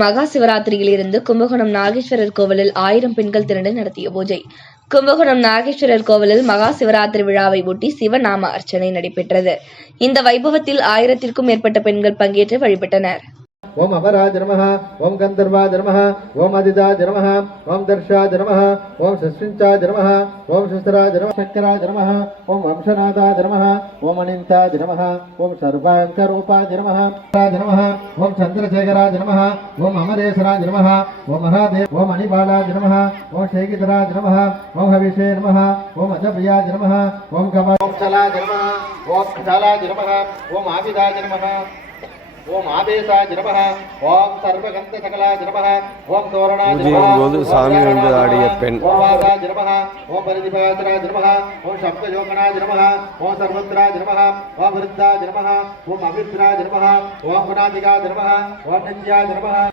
மகா சிவராத்திரியில் இருந்து கும்பகோணம் நாகேஸ்வரர் கோவிலில் 1000 பெண்கள் திரண்டு நடத்திய பூஜை. கும்பகோணம் நாகேஸ்வரர் கோவிலில் மகா சிவராத்திரி விழாவை ஒட்டி சிவநாம அர்ச்சனை நடைபெற்றது. இந்த வைபவத்தில் 1000த்திற்கும் மேற்பட்ட பெண்கள் பங்கேற்று வழிபட்டனர். ओम अमराज नमः, ओम गंधर्वाज नमः, ओम आदिदाज नमः, ओम दर्शाज नमः, ओम शस्विंचाज नमः, ओम शस्त्राज नमः, शक्राज नमः, ओम वंशनादाज नमः, ओम अनिंताज नमः, ओम सर्वांकरूपाज नमः, ओम चंद्रशेखराज नमः, ओम अमरेशराज नमः, ओम महादेव, ओम अनिबालाज नमः, ओम शेखितराज नमः, ओम हविषे नमः, ओम अजप्रियाज नमः, ओम कमल, ओम चलाज नमः, ओम चालाज नमः, ओम आविदाज नमः, ओम आदेशाज नमः, ओम सर्वगंध सकलाज नमः, ओम तोरणाज नमः, சாமி வந்து ஆடிய பெண் ओम वासाज नमः, ओम परिदिपात्राज नमः, ओम शब्दयोगनाज नमः, ओम सर्वत्राज नमः, ओम वृद्धाज नमः, ओम अविद्राज नमः, ओम गुणाधिकाज नमः, ओम नित्याज नमः।